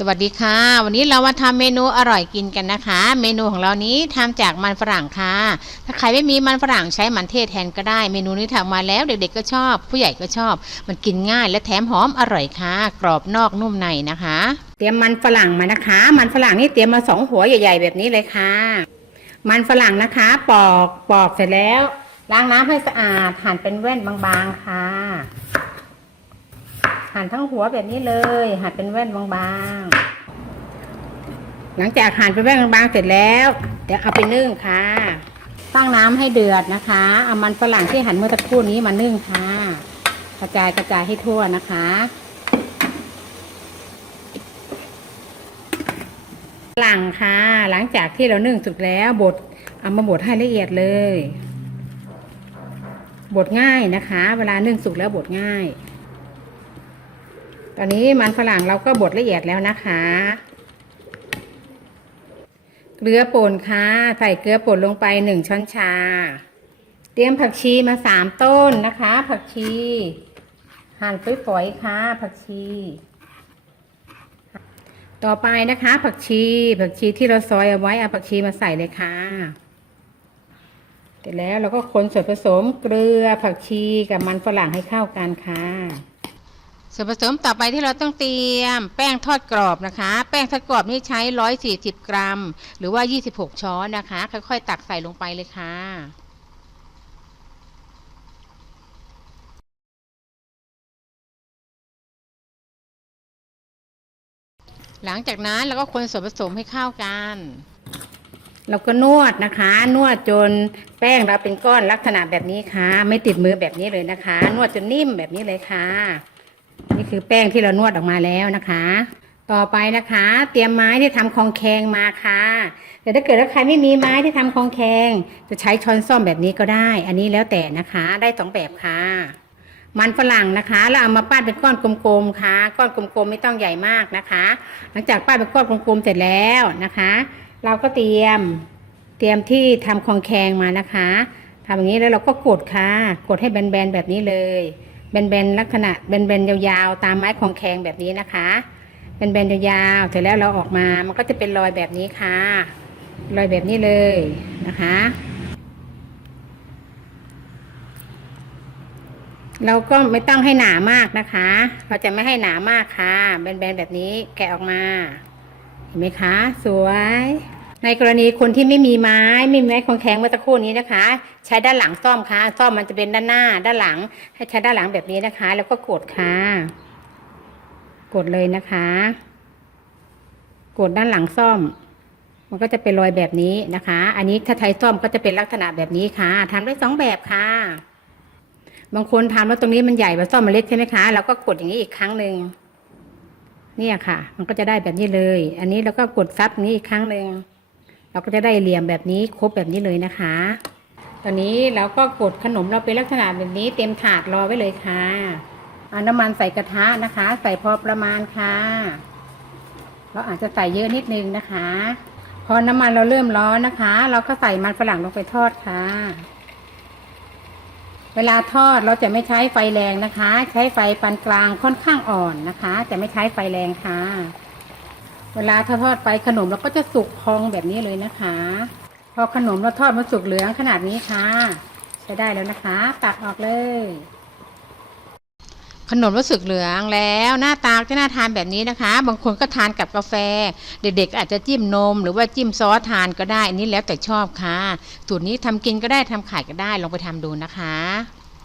สวัสดีค่ะ วันนี้เรามาทำเมนูอร่อยกินกันนะคะ เมนูของเรานี้ทำจากมันฝรั่งค่ะ ถ้าใครไม่มีมันฝรั่งใช้มันเทศแทนก็ได้ เมนูนี้ทำมาแล้วเด็กๆก็ชอบ ผู้ใหญ่ก็ชอบ มันกินง่ายและแถมหอมอร่อยค่ะ กรอบนอกนุ่มในนะคะ เตรียมมันฝรั่งมานะคะ มันฝรั่งนี่เตรียมมาสองหัวใหญ่ ๆ แบบนี้เลยค่ะ มันฝรั่งนะคะ ปอกปอกเสร็จแล้ว ล้างน้ำให้สะอาดหั่นเป็นแว่นบางๆค่ะ หั่นทั้งหัวแบบนี้เลย หั่นเป็นแว่นบางๆ หลังจากหั่นเป็นแว่นบางๆเสร็จแล้ว เดี๋ยวเอาไปนึ่งค่ะ ตั้งน้ำให้เดือดนะคะ เอามันฝรั่งที่หั่นเมื่อสักครู่นี้มานึ่งค่ะ กระจายกระจายให้ทั่วนะคะหลังค่ะ หลังจากที่เรานึ่งสุกแล้วบดเอามาบดให้ละเอียดเลยบดง่ายนะคะ เวลานึ่งสุกแล้วบดง่าย ตอนนี้มันฝรั่งเราก็บดละเอียดแล้วนะคะ เกลือป่นค่ะ ใส่เกลือป่นลงไปหนึ่งช้อนชา เตรียมผักชีมาสามต้นนะคะ ผักชี หั่นฝอยๆค่ะ ผักชี ต่อไปนะคะ ผักชี ผักชีที่เราซอยเอาไว้เอาผักชีมาใส่เลยค่ะเสร็จแล้วเราก็คนส่วนผสมเกลือผักชีกับมันฝรั่งให้เข้ากันค่ะ ส่วนผสมต่อไปที่เราต้องเตรียม แป้งทอดกรอบนะคะ แป้งทอดกรอบนี่ใช้ 140 กรัม หรือว่า 26 ช้อนนะคะ ค่อยๆ ตักใส่ลงไปเลยค่ะหลังจากนั้นเราก็คนส่วนผสมให้เข้ากัน เราก็นวดนะคะ นวดจนแป้งเราเป็นก้อนลักษณะแบบนี้ค่ะ ไม่ติดมือแบบนี้เลยนะคะ นวดจนนิ่มแบบนี้เลยค่ะ นี่คือแป้งที่เรานวดออกมาแล้วนะคะ ต่อไปนะคะ เตรียมไม้ที่ทำคองแคงมาค่ะ แต่ถ้าเกิดว่าใครไม่มีไม้ที่ทำคองแคง จะใช้ช้อนส้อมแบบนี้ก็ได้ อันนี้แล้วแต่นะคะ ได้สองแบบค่ะมันฝรั่งนะคะแล้วเอามาปั้นเป็นก้อนกลมๆค่ะ ก้อนกลมๆไม่ต้องใหญ่มากนะคะ หลังจากปั้นเป็นก้อนกลมๆเสร็จแล้วนะคะ เราก็เตรียมเตรียมที่ทำคองแคงมานะคะทำอย่างนี้แล้วเราก็กดค่ะ กดให้แบนๆแบบนี้เลย บนๆลักษณะแบนๆยาวๆ ตามไม้คองแคงแบบนี้นะคะแบนๆยาวๆเสร็จแล้วเราออกมามันก็จะเป็นรอยแบบนี้ค่ะ รอยแบบนี้เลยนะคะ เราก็ไม่ต้องให้หนามากนะคะ เราจะไม่ให้หนามากค่ะแบนๆแบบนี้แกะออกมา เห็นไหมคะ สวย ในกรณีคนที่ไม่มีไม้ไม่มีไม้คองแข็งเมื่อสักครู่นี้นะคะ ใช้ด้านหลังซ่อมค่ะซ่อมมันจะเป็นด้านหน้า ด้านหลัง ให้ใช้ด้านหลังแบบนี้นะคะ แล้วก็กดค่ะ กดเลยนะคะ กดด้านหลังซ่อม มันก็จะเป็นรอยแบบนี้นะคะ อันนี้ถ้าใช้ซ่อมก็จะเป็นลักษณะแบบนี้ค่ะทำได้สองแบบค่ะ บางคนทำแล้วตรงนี้มันใหญ่กว่าซ่อมมันเล็กใช่ไหมคะเราก็กดอย่างนี้อีกครั้งหนึ่งเนี่ยค่ะ มันก็จะได้แบบนี้เลย อันนี้เราก็กดซับนี้อีกครั้งหนึ่ง เราก็จะได้เหลี่ยมแบบนี้ครบแบบนี้เลยนะคะ ตอนนี้เราก็กดขนมเราเป็นลักษณะแบบนี้เต็มถาดรอไว้เลยค่ะเอาน้ำมันใส่กระทะนะคะ ใส่พอประมาณค่ะ เราอาจจะใส่เยอะนิดนึงนะคะ พอน้ำมันเราเริ่มร้อนนะคะ เราก็ใส่มันฝรั่งลงไปทอดค่ะ เวลาทอดเราจะไม่ใช้ไฟแรงนะคะ ใช้ไฟปานกลางค่อนข้างอ่อนนะคะ จะไม่ใช้ไฟแรงค่ะ เวลาทอดไปขนมเราก็จะสุกพองแบบนี้เลยนะคะ พอขนมเราทอดมาสุกเหลืองขนาดนี้ค่ะ ใช้ได้แล้วนะคะ ตักออกเลย ขนมรู้สึกเหลืองแล้วหน้าตาจะน่าทานแบบนี้นะคะ บางคนก็ทานกับกาแฟ เด็กๆ อาจจะจิ้มนม หรือว่าจิ้มซอสทานก็ได้อันนี้แล้วแต่ชอบค่ะสูตรนี้ทำกินก็ได้ทำขายก็ได้ลองไปทำดูนะคะ